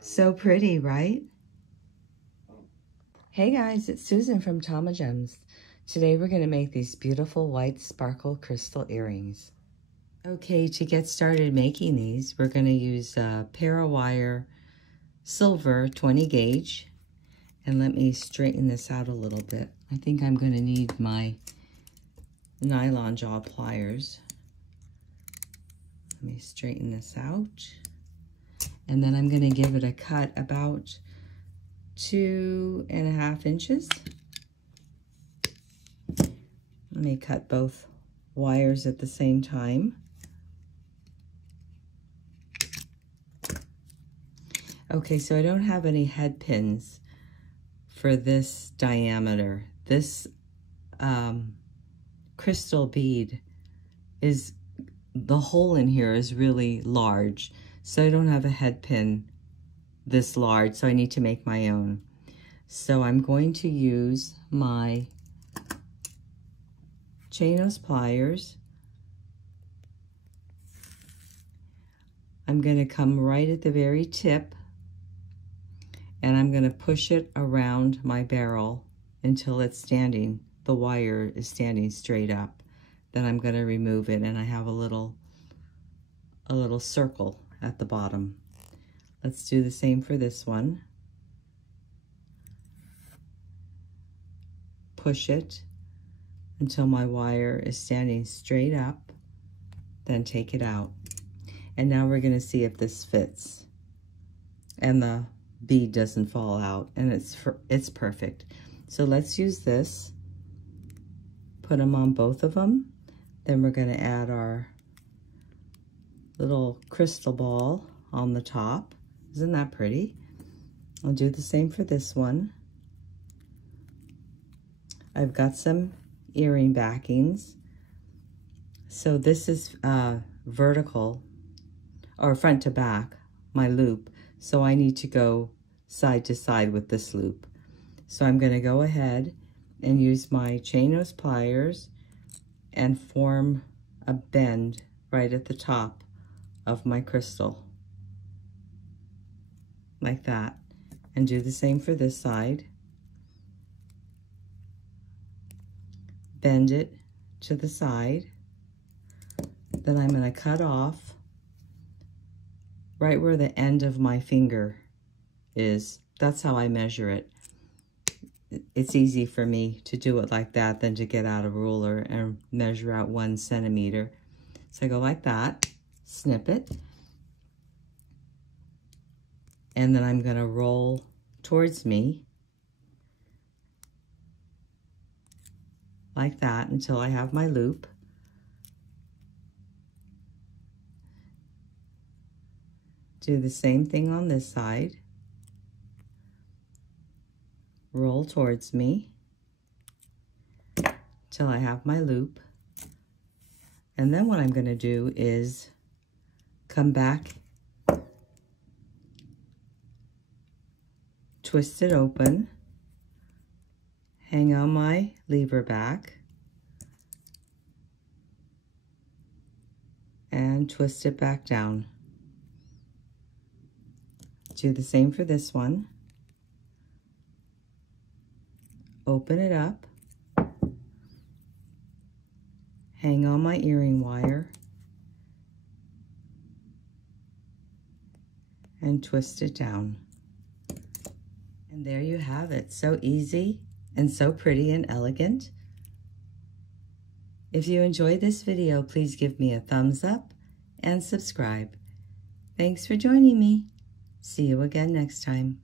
So pretty, right? Hey guys, it's Susan from Tamagems. Today we're going to make these beautiful white sparkle crystal earrings. Okay, to get started making these, we're going to use parawire silver 20 gauge. And let me straighten this out a little bit. I think I'm going to need my nylon jaw pliers. Let me straighten this out. And then I'm going to give it a cut about 2.5 inches. Let me cut both wires at the same time. Okay, so I don't have any head pins for this diameter. This crystal bead is, the hole in here is really large, so I don't have a head pin this large, so I need to make my own. So I'm going to use my chain nose pliers. I'm going to come right at the very tip, and I'm going to push it around my barrel until it's standing, the wire is standing straight up. Then I'm going to remove it, and I have a little circle at the bottom. Let's do the same for this one. Push it until my wire is standing straight up, then take it out. And now we're going to see if this fits and the bead doesn't fall out, and it's perfect. So let's use this, put them on both of them. Then we're going to add our little crystal ball on the top. Isn't that pretty? I'll do the same for this one. I've got some earring backings. So this is vertical, or front to back, my loop. So I need to go side to side with this loop. So I'm going to go ahead and use my chain nose pliers and form a bend right at the top of my crystal, like that, and do the same for this side. Bend it to the side. Then I'm going to cut off right where the end of my finger is. That's how I measure it. It's easy for me to do it like that than to get out a ruler and measure out 1 centimeter. So I go like that, snip it, and then I'm going to roll towards me like that until I have my loop. Do the same thing on this side. Roll towards me till I have my loop. And then what I'm going to do is come back, twist it open, hang on my leverback, and twist it back down. Do the same for this one. Open it up, hang on my earring wire, and twist it down. And there you have it. So easy and so pretty and elegant. If you enjoyed this video, please give me a thumbs up and subscribe. Thanks for joining me. See you again next time.